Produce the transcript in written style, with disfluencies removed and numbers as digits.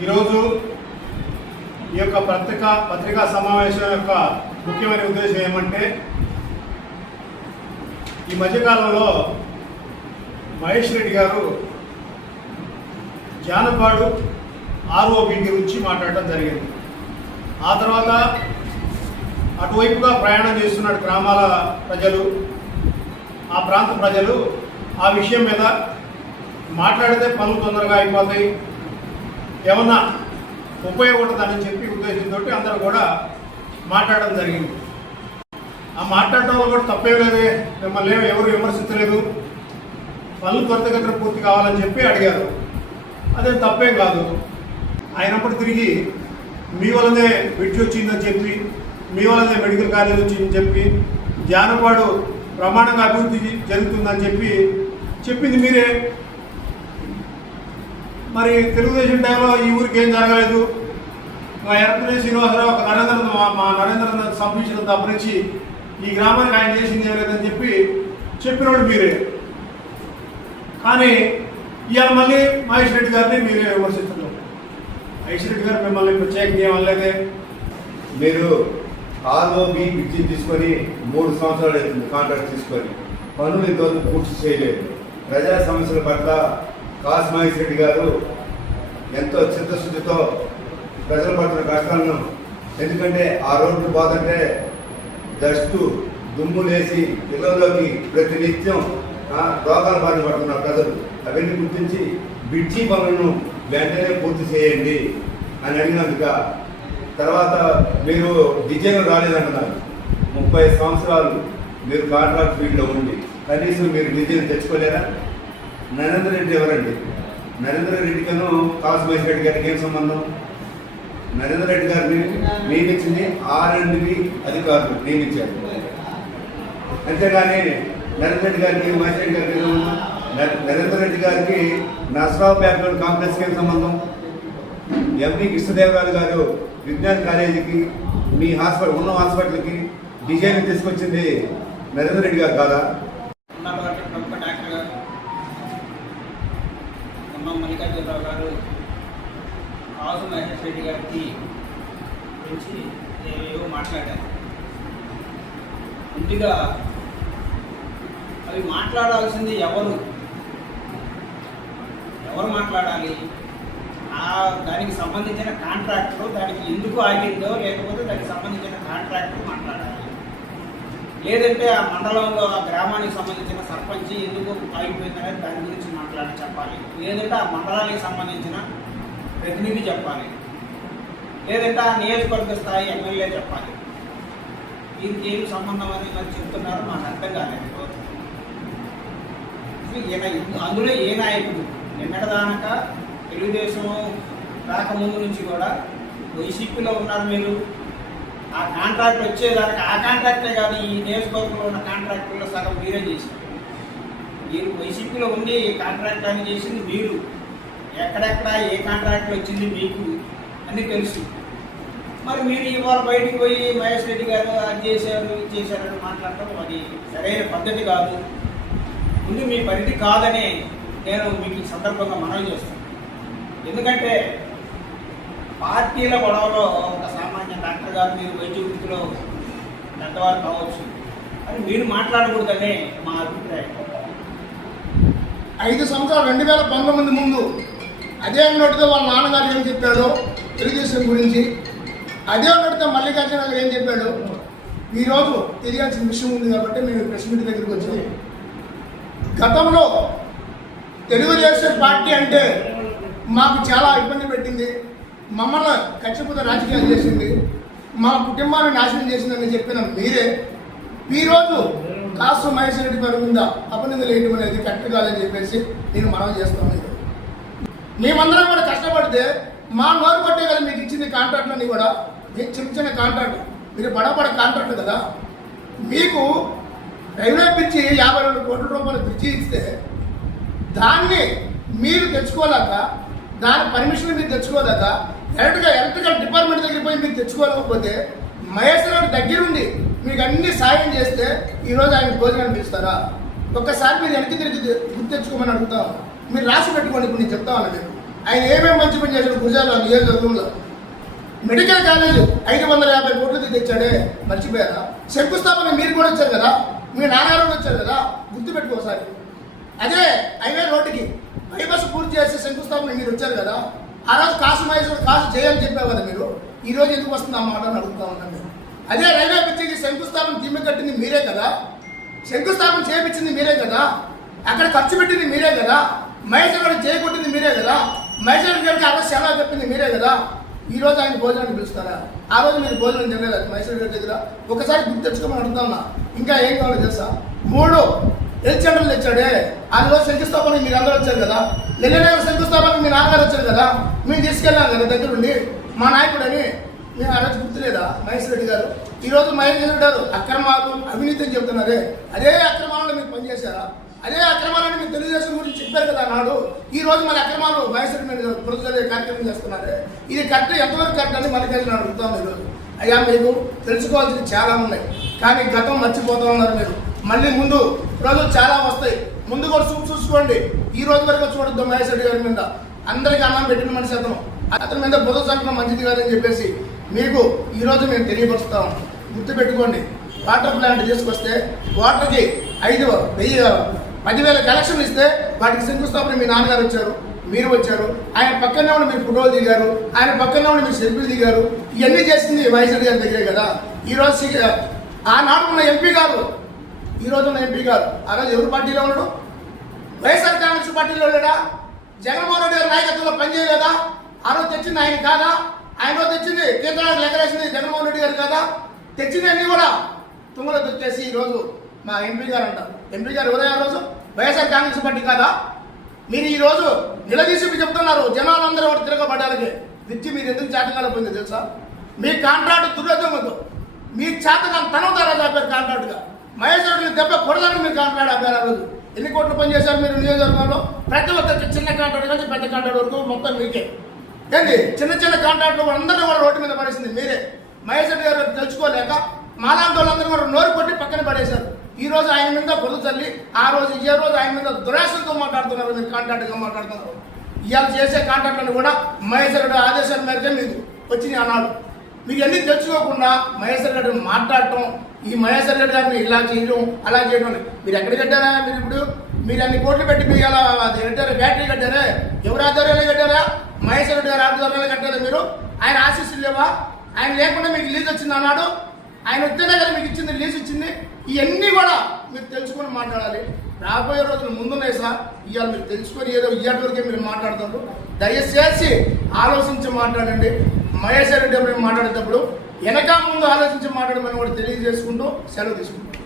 ఈరోజు ఈ యొక్క పత్రికా సమావేశం యొక్క ముఖ్యమైన ఉద్దేశం ఏమంటే, ఈ మధ్యకాలంలో మహేష్ రెడ్డి గారు జానపాడు ఆర్ఓబి గురించి మాట్లాడటం జరిగింది. ఆ తర్వాత అటువైపుగా ప్రయాణం చేస్తున్న గ్రామాల ప్రజలు, ఆ ప్రాంత ప్రజలు ఆ విషయం మీద మాట్లాడితే పనులు తొందరగా అయిపోతాయి, ఏమన్నా ఉపయోగపడుతుందని చెప్పి ఉద్దేశంతో అందరూ కూడా మాట్లాడడం జరిగింది. ఆ మాట్లాడటం వల్ల కూడా తప్పేం లేదే, మిమ్మల్ని ఎవరు విమర్శించలేదు, పనులు త్వరితగతిన పూర్తి కావాలని చెప్పి అడిగారు. అదేం తప్పేం కాదు. అయినప్పుడు తిరిగి మీ వల్లనే బ్రిడ్జ్ వచ్చిందని చెప్పి, మీ వల్లనే మెడికల్ కాలేజ్ వచ్చిందని చెప్పి, జానపాడు ప్రమాణంగా అభివృద్ధి జరుగుతుందని చెప్పి చెప్పింది మీరే. మరి తెలుగుదేశం టైంలో ఈ ఊరికి ఏం జరగలేదు, ఎర్రపల్లి శ్రీనివాసరావు మా నరేంద్ర సంపించడం తప్పనించి ఈ గ్రామానికి ఆయన చేసింది ఏం లేదని చెప్పి చెప్పినోడు మీరే. కానీ ఇవాళ మళ్ళీ మహేష్ రెడ్డి గారిని మీరే విమర్శిస్తున్నారు. మహేష్ రెడ్డి గారు మిమ్మల్ని ప్రత్యేకంగా ఏమనలేదే. మీరు ఆర్ఓబి బ్రిడ్జి తీసుకొని 3 సంవత్సరాలు అవుతుంది కాంట్రాక్ట్ తీసుకొని, పనులు ఇంతవరకు పూర్తి చేయలేదు. ప్రజా సమస్యల పట్ల కాసు మహేష్ రెడ్డి గారు ఎంతో చిత్తశుద్ధితో ప్రజల పట్ల కష్టాలను, ఎందుకంటే ఆ రోడ్డు పోతుంటే డస్టు దుమ్ము లేసి ఇళ్లలోకి ప్రతినిత్యం రోగాల బారిన పడుతున్నారు ప్రజలు. అవన్నీ గుర్తించి బ్రిడ్జి పనులను వెంటనే పూర్తి చేయండి అని అడిగినందుక, తర్వాత మీరు డిజైన్ రాలేదంటున్నారు. 30 సంవత్సరాలు మీరు కాంట్రాక్ట్ ఫీల్డ్లో ఉండి కనీసం మీరు డిజైన్ తెచ్చుకోలేరా? నరేంద్ర రెడ్డి ఎవరండి? నరేంద్ర రెడ్డికను కాసు మహేష్ రెడ్డి గారికి ఏం సంబంధం? నరేంద్ర రెడ్డి గారిని నియమించింది R&B అధికారులు నియమించారు, అంతేగాని నరేంద్ర రెడ్డి గారికి మహేష్ రెడ్డి గారికి ఏం సంబంధం? నరేంద్ర రెడ్డి గారికి నర్సరావుపేట కాంప్లెక్స్కి ఏం సంబంధం? ఎంపీ కృష్ణదేవరాజు గారు విజ్ఞాన్ కాలేజీకి, మీ ఉన్న హాస్పిటల్కి డిజైన్ తీసుకొచ్చింది నరేంద్ర రెడ్డి గారు కాదా? మల్లికార్జునరావు గారు కాసు మహేష్ రెడ్డి గారికి గురించి ఏవో మాట్లాడారు. ముందుగా అవి మాట్లాడాల్సింది ఎవరు మాట్లాడాలి? దానికి సంబంధించిన కాంట్రాక్టర్ దానికి ఎందుకు ఆగిందో, లేకపోతే దానికి సంబంధించిన కాంట్రాక్టర్ మాట్లాడాలి. లేదంటే ఆ మండలంలో ఆ గ్రామానికి సంబంధించిన సర్పంచ్ ఎందుకు ఆగిపోయిందనేది దాని గురించి చెప్పాలి. లేదంటే ఆ మండలానికి సంబంధించిన ప్రతినిధి చెప్పాలి. లేదంటే ఆ నియోజకవర్గ స్థాయి ఎమ్మెల్యే చెప్పాలి. దీనికి ఏం సంబంధం అని మరి చెప్తున్నారు, మాకు అర్థం కాలేదు. అందులో ఏ నాయకుడు నిన్నటిదానక తెలుగుదేశం రాకముందు నుంచి కూడా వైసీపీలో ఉన్నారు మీరు. ఆ కాంట్రాక్ట్ వచ్చేదానికి ఆ కాంట్రాక్టే కాదు, ఈ నియోజకవర్గంలో ఉన్న కాంట్రాక్టుల్లో సగం మీరే చేశారు. మీరు వైసీపీలో ఉండి కాంట్రాక్ట్ అని చేసింది మీరు. ఎక్కడెక్కడ ఏ కాంట్రాక్ట్ వచ్చింది మీకు అని తెలుసు. మరి మీరు ఇవాళ బయటికి పోయి మహేష్ రెడ్డి గారు అది చేశారు ఇది చేశారని మాట్లాడటం అది సరైన పద్ధతి కాదు. ముందు మీ పరిధి కాదని నేను మీకు ఈ సందర్భంగా మనవి చేస్తాను. ఎందుకంటే పార్టీల గొడవలో ఒక సామాన్య డాక్టర్ గారు, మీరు వైద్య వృత్తిలో పెద్దవారు కావచ్చు అని మీరు మాట్లాడకూడదనే మా అభిప్రాయం. 5 సంవత్సరాలు 2019 ముందు అదే నోటితో వాళ్ళ నాన్నగారు ఏం చెప్పాడో తెలుగుదేశం గురించి, అదే నోటితో మల్లికార్జున గారు ఏం చెప్పాడు. ఈరోజు తెలియాల్సిన విషయం ఉంది కాబట్టి మేము ప్రెస్ మీట్ దగ్గరికి వచ్చి, గతంలో తెలుగుదేశం పార్టీ అంటే మాకు చాలా ఇబ్బంది పెట్టింది, మమ్మల్ని కచ్చిపోతే రాజకీయాలు చేసింది, మా కుటుంబాన్ని నాశనం చేసిందని చెప్పిన మీరే ఈరోజు కాసు మహేష్ రెడ్డి గారి మీద అపనిందలు వేయడం అనేది కరెక్ట్ కాదని చెప్పేసి నేను మనవి చేస్తాను. మేమందరం కూడా కష్టపడితే మా నోరు కొట్టే కదా మీకు ఇచ్చింది కాంట్రాక్ట్లన్నీ కూడా. మీకు చిన్న కాంట్రాక్ట్, మీరు బడబడ కాంట్రాక్ట్ కదా. మీకు రైల్వే బ్రిడ్జి 52 కోట్ల రూపాయలు బ్రిడ్జి ఇస్తే దాన్ని మీరు తెచ్చుకోలేక, దాని పర్మిషన్ మీరు తెచ్చుకోలేక, ఎలక్ట్రికల్ డిపార్ట్మెంట్ దగ్గర పోయి మీరు తెచ్చుకోలేకపోతే మహేష్ రెడ్డి దగ్గరుండి మీకు అన్ని సాయం చేస్తే ఈరోజు ఆయన భోజనాన్ని పిలుస్తారా? ఒక్కసారి మీరు వెనక్కి తిరిగి గుర్తు తెచ్చుకోమని అడుగుతాం. మీరు రాసి పెట్టుకోండి. ఇప్పుడు నేను చెప్తా ఉన్నా, ఆయన ఏమేమి మంచి పని చేశాడు గుజరాత్ నియోజకవర్గంలో. మెడికల్ కాలేజ్ 550 కోట్లకి తెచ్చాడే, మర్చిపోయారా? శంకుస్థాపన మీరు కూడా వచ్చారు కదా, మీ నాన్నగారు వచ్చారు కదా, గుర్తుపెట్టుకోసారి. అదే హైవే రోడ్డుకి బైపాస్ పూర్తి చేస్తే శంకుస్థాపన మీరు వచ్చారు కదా, ఆ రోజు కాసు మహేశ్వరు కాసు చేయాలని చెప్పారు కదా మీరు. ఈ రోజు ఎందుకు వస్తుంది ఆ మాట అని అడుగుతా ఉన్నాను. అదే రైల్వే బ్రిడ్జికి శంకుస్థాపన దిమ్మె కట్టింది మీరే కదా, శంకుస్థాపన చేయించింది మీరే కదా, అక్కడ ఖర్చు పెట్టింది మీరే కదా, మహేశ్వర్ గారికి చేయకొట్టింది మీరే కదా, మహేశ్వర్ గారికి ఆ రోజు సెలవు చెప్పింది మీరే కదా. ఈ రోజు ఆయన భోజనాన్ని పిలుస్తారా? ఆ రోజు మీరు భోజనం తినలేదు మహేశ్వర్ గారి దగ్గర. ఒకసారి గుర్తు తెచ్చుకోమని అడుగుతున్నా. ఇంకా ఏం కావాలో తెలుసా? 3 హెల్త్ సెంటర్లు తెచ్చాడే, ఆ రోజు శంకుస్థాపనకి మీరు అందరూ వచ్చారు కదా, నెల్లూరు శంకుస్థాపనకి మీ నాన్నగారు వచ్చారు కదా, మేము తీసుకెళ్ళాం కదా దగ్గరుండి మా నాయకుడని. మేము ఆ రోజు గుర్తులేదా మహేశ్వర్ రెడ్డి గారు? ఈ రోజు మహేశ్వర్ రెడ్డి గారు అక్రమాలు అవినీతి అని చెప్తున్నారే, అదే అక్రమాలను మీరు పనిచేశారా? అదే అక్రమాలను మీరు తెలుగుదేశం గురించి చెప్పారు కదా నాడు. ఈ రోజు మన అక్రమాలు మహేశ్వర్ మీద ప్రజలే కార్యక్రమం చేస్తున్నారే. ఇది కరెక్ట్, ఎంతవరకు కరెక్ట్ అని మనకి అడుగుతాం. ఈరోజు అయ్యా మీకు తెలుసుకోవాల్సింది చాలా ఉన్నాయి, కానీ గతం మర్చిపోతూ ఉన్నారు మీరు. మళ్ళీ ముందు రోజులు చాలా వస్తాయి, ముందు కూడా చూసుకోండి. ఈ రోజు వరకు చూడొద్దు మహేశ్వర్ రెడ్డి గారి మీద. అందరికీ అన్నం పెట్టిన మనిషి అతని మీద బుధ చట్టం మంచిది కాదని చెప్పేసి మీకు ఈరోజు మేము తెలియపరుస్తాం. గుర్తుపెట్టుకోండి, వాటర్ ప్లాంట్ తీసుకొస్తే వాటర్కి 10,000 కలెక్షన్లు ఇస్తే వాటికి శంకుస్థాపన మీ నాన్నగారు వచ్చారు, మీరు వచ్చారు. ఆయన పక్కనే ఉండి మీరు ఫోటోలు దిగారు, ఆయన పక్కనే ఉండి మీరు సెల్ఫీలు దిగారు. ఇవన్నీ చేసింది మహేశ్వర్ గారి దగ్గరే కదా. ఈరోజు ఆనాడు ఉన్న ఎంపీ గారు, ఈ రోజు ఉన్న ఎంపీ గారు ఆ రోజు ఎవరు పార్టీలో ఉన్నాడు? వైఎస్ఆర్ కాంగ్రెస్ పార్టీలో లేడా? జగన్మోహన్ రెడ్డి గారి నాయకత్వంలో పనిచేయలేదా? ఆ రోజు తెచ్చింది ఆయన కాదా? ఆయన రోజు తెచ్చింది కేంద్రానికి లెక్కలేసింది జగన్మోహన్ రెడ్డి గారు కాదా? తెచ్చింది అన్ని కూడా తుంగలో తెచ్చేసి ఈరోజు మా ఎంపీ గారు అంటారు. ఎంపీ గారు ఎవరైనా రోజు వైఎస్ఆర్ కాంగ్రెస్ పార్టీ కాదా? మీరు ఈ రోజు నిలదీసి చెప్తున్నారు జనాలందరూ ఒకటి తిరగబడ్డానికి తెచ్చి మీరు ఎందుకు చేతకాలం పోయింది తెలుసా? మీ కాంట్రాక్ట్ దుర్యోగంతో మీ చేతగా తనం ద్వారా చెప్పారు కాంట్రాక్ట్గా. మహేశ్వర్ రెడ్డిని దెబ్బ కొడడానికి మీరు కాంట్రాక్ట్ ఆపారు. ఆ రోజు ఎన్ని కోట్లు పనిచేశారు మీరు నియోజకవర్గంలో? ప్రతి ఒక్కరికి చిన్న కాంట్రాక్ట్ నుంచి పెద్ద కాంట్రాక్ట్ వరకు మొత్తం మీకే. ఏంటి చిన్న కాంట్రాక్ట్లు అందరినీ కూడా రోడ్డు మీద పడేసింది మీరే. మహేశ్వర్ రెడ్డి గారు తెలుసుకోలేక మాలాంటి వాళ్ళందరూ కూడా నోరు కొట్టి పక్కన పడేశారు. ఈ రోజు ఆయన మీద పొద్దు తల్లి, ఆ రోజు ఏ రోజు ఆయన మీద దురాశలతో మాట్లాడుతున్నారు, మీరు కాంట్రాక్ట్గా మాట్లాడుతున్నారు. ఇవాళ చేసే కాంట్రాక్ట్లను కూడా మహేశ్వర్ రెడ్డి ఆదేశాల మేరకే మీకు వచ్చినాయి అన్నాడు. మీకు అన్నీ తెలుసుకోకుండా మహేశ్వర్ రెడ్డి మాట్లాడటం, ఈ మహేశ్వర్ రెడ్డి గారిని ఇలా చేయడం అలా చేయడం. మీరు ఎక్కడ కట్టారా? మీరు ఇప్పుడు మీరు అన్ని కోట్లు పెట్టి మీరు ఇలా అది కట్టారా? బ్యాటరీ కట్టారా? ఎవరు ఆధ్వర్యాలు కట్టారా? మహేశ్వర్ రెడ్డి గారి ఆధ్వర్యాలు కట్టారా మీరు? ఆయన ఆశీస్సులు లేవా? ఆయన లేకుండా మీకు లీజ్ వచ్చింది అన్నాడు. ఆయన వస్తేనే కదా మీకు ఇచ్చింది, లీజ్ ఇచ్చింది. ఇవన్నీ కూడా మీరు తెలుసుకొని మాట్లాడాలి. రాబోయే రోజులు ముందున్నాయి సార్. ఇవాళ మీరు తెలుసుకొని ఏదో ఇయ్యాటి వరకే మీరు మాట్లాడుతున్నారు. దయచేసి ఆలోచించి మాట్లాడండి. మహేశ్వర్ రెడ్డి మాట్లాడేటప్పుడు వెనక ముందు ఆలోచించి మాట్లాడమని కూడా తెలియజేసుకుంటూ సెలవు తీసుకుంటాం.